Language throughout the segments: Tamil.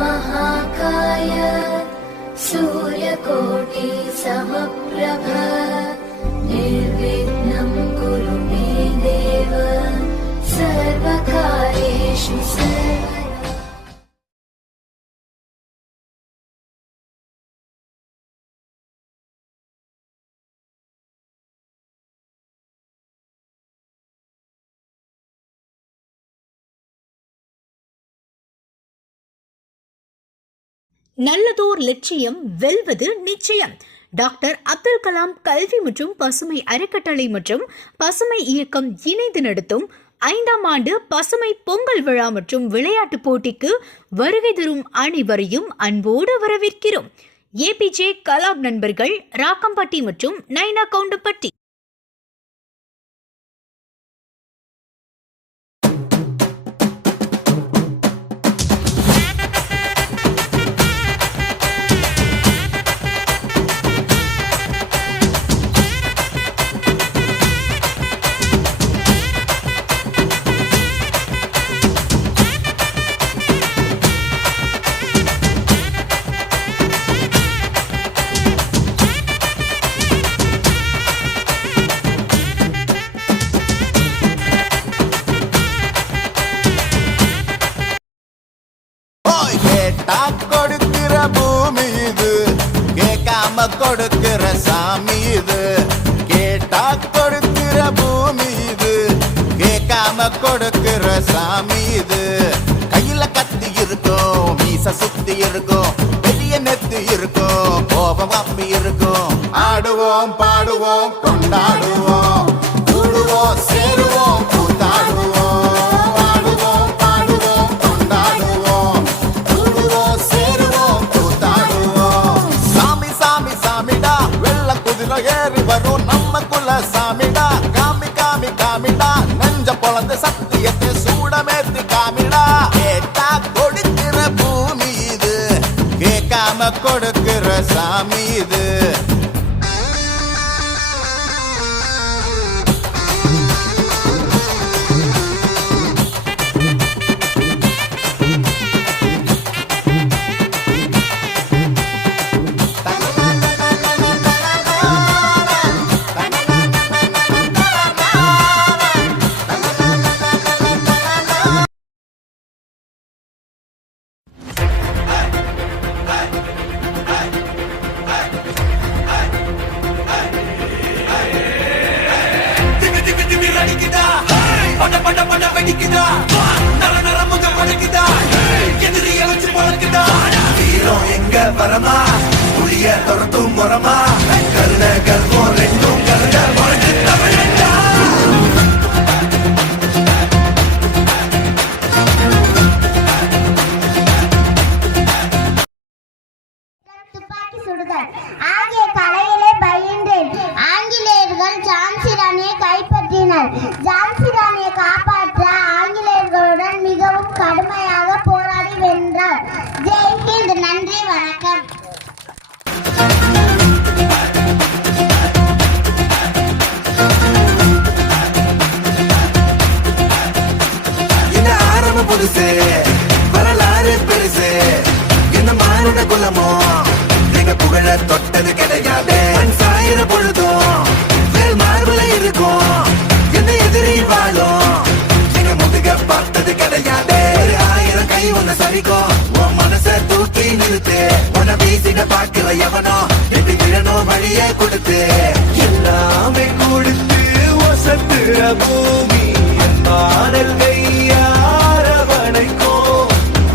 महाकाय सूर्यकोटि समप्रभ निर्विघ्नं कुरु मे देव सर्वकार्येषु सर्वदा। நல்லதோர் லட்சியம் வெல்வது நிச்சயம். டாக்டர் அப்துல் கலாம் கல்வி மற்றும் பசுமை அறக்கட்டளை மற்றும் பசுமை இயக்கம் இணைந்து நடத்தும் 5ஆம் ஆண்டு பசுமை பொங்கல் விழா மற்றும் விளையாட்டுப் போட்டிக்கு வருகை தரும் அனைவரையும் அன்போடு வரவேற்கிறோம். ஏபிஜே கலாம் நண்பர்கள், ராக்கம்பட்டி மற்றும் நைனா கவுண்டம்பட்டி. கொடுக்கிற பூமி இது, கேட்காம கொடுக்கிற சாமி இது. கேட்டா கொடுக்கிற பூமி இது, கேட்காம கொடுக்கிற சாமி இது. கையில கத்தி இருக்கும், மீச சுத்தி இருக்கும், பெரிய நெத்தி இருக்கும், கோபம் அப்பி இருக்கும். ஆடுவோம் பாடுவோம் கொண்டாடுவோம், கூடுவோம் சேருவோம் கூத்தாடுவோம். ஏறி வரும் நம்ம குல சாமிடா, காமி காமி காமிடா, நெஞ்ச பொழந்து சத்தியத்தை சூடமேத்தி காமிடா. கேட்டா கொடுக்கிற பூமி இது, கேட்காம கொடுக்கிற சாமி இது. வரமா புளிய துரத்தும் முறமா கருண கல்வம் ரெண்டும் கருண வாழ்ந்து தமிழண்டா. துப்பாக்கி சுடுதல் ஆகிய கலைகளை பயின்றேன். ஆங்கிலேயர்கள் ஜான்சி ராணியை கைப்பற்றினர். ஜான்சி ராணியை காப்பாற்ற ஆங்கிலேயர்களுடன் மிகவும் கடுமையாக போராடி வென்றார். ஜெய் ஹிந்த். நன்றி, வணக்கம். இந்த ஆரம்ப புதுசு, வரலாறு பெருசு, என்ன மானுட குலமோ நீங்க புகழ தொட்டது கிடையாது. சாயிர பொழுதும் மேல் மார்புல இருக்கும், என்ன எதிரி வாழும் நீங்க முதுக பார்த்தது கிடையாது. 1000 கை ஒண்ணு சரிக்கும், உன் மனச தூக்கி நிறுத்து. உன வீசிட பாக்குற எவனோ எட்டு விழனோ வழியே கொடுத்து, எல்லாமே கொடுத்து வசத்துற பூமி மாடல் கையாரவனைக்கோ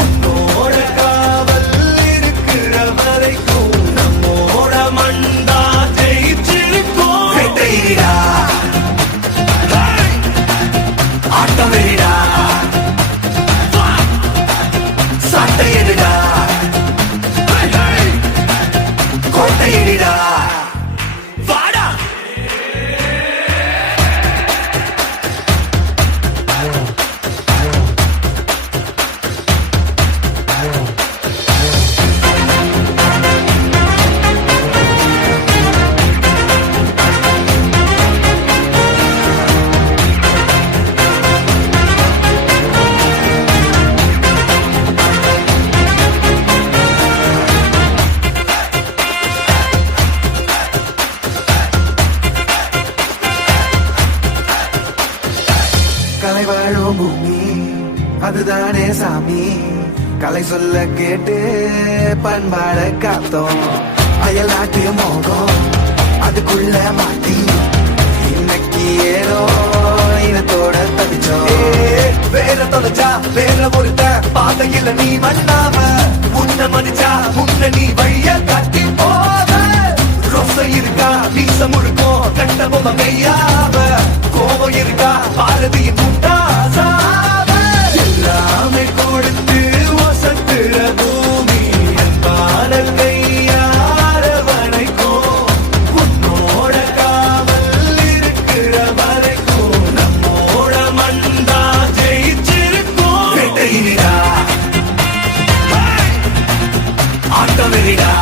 உன்னோட காவல் இருக்கிற வரைக்கும் நம்மோட மண்டா ஜெயிச்சிருக்கோம். வெட்டையிடா ஆட்டம் வெறிடா, சாட்டையிடா கோட்டையிடா. வாழும் பூமி அதுதானே சாமி கலை சொல்ல கேட்டு பண்பாட காத்தோம் அயலாட்டு மோகம் அதுக்குள்ள மாட்டி இன்னைக்கு ஏனோ இனத்தோட தவிச்சோம் வேற தொலைச்சா வேற ஒருத்த பாதையில நீ மண்ணாம உன்ன மதிச்சா உன்ன நீ வழிய காட்டி போவ ரொசை இருக்கா வீச முழுக்கும் கண்ட பொம்மை மெய்யாவ கோபம் இருக்கா பாரதியின் முட்டாசாவ எல்லாமே கொடுத்து வசத்துற பூமி அன்பான கையார வரைக்கும் உன்னோட காவல் இருக்கிற வரைக்கும் நம்மோட மண்டா ஜெயிச்சிருக்கும் வெட்டையிடா ஆட்டவெறிடா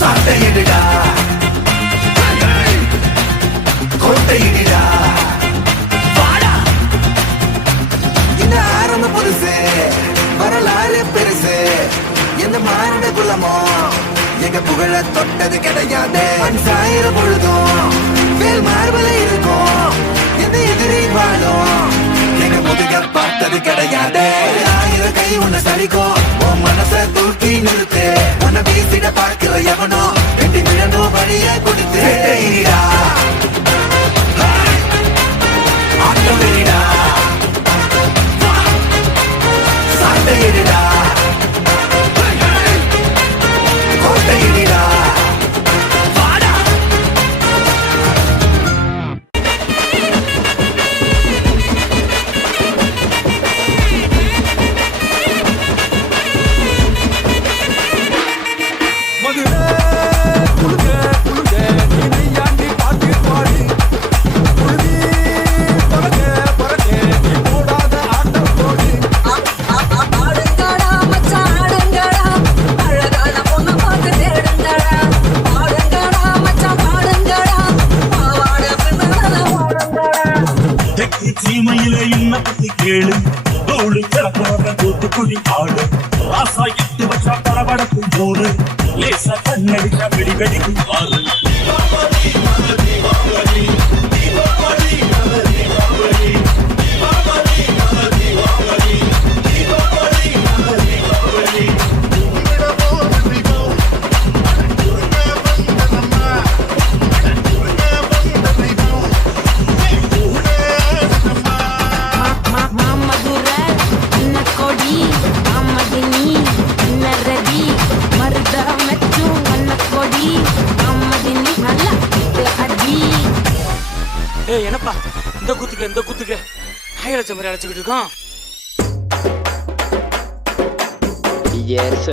சாட்டையிடா கோட்டையிடா வாடா இந்த ஆரம்ப புதுசு வரலாறு பெருசு எந்த மாறிட குலமோ எங்க புகழ தொட்டது கிடையாது சாயிர பொழுதும் வேல் மார்பல இருக்கும் எந்த எதிரி வாழும் எங்க முதுக பார்த்தது கிடையாது 1000 கை உன்னை சரிக்கும் உன் மனச தூக்கி நிறுத்து உன்னை வீசிட பார்க்கிற எவனோ வெட்டி விழணும் வழிய கொடுத்து ஆட்டோடா சாட்டையிடா கோட்டையிடா வாடா சீமையில என்ன பத்தி கேளு தோழு கிடக்கிறத தூத்துக்குடி ஆடு ராசா இட்டு வச்சா படபடக்கும் போது லேசா கண்ணடிச்சா வெடி வெடிக்கும் ஆறு என்னப்பா இந்த குத்துக்கு ஹைலட்சம் மாதிரி அழைச்சிக்கிட்டு இருக்கோம். Yes,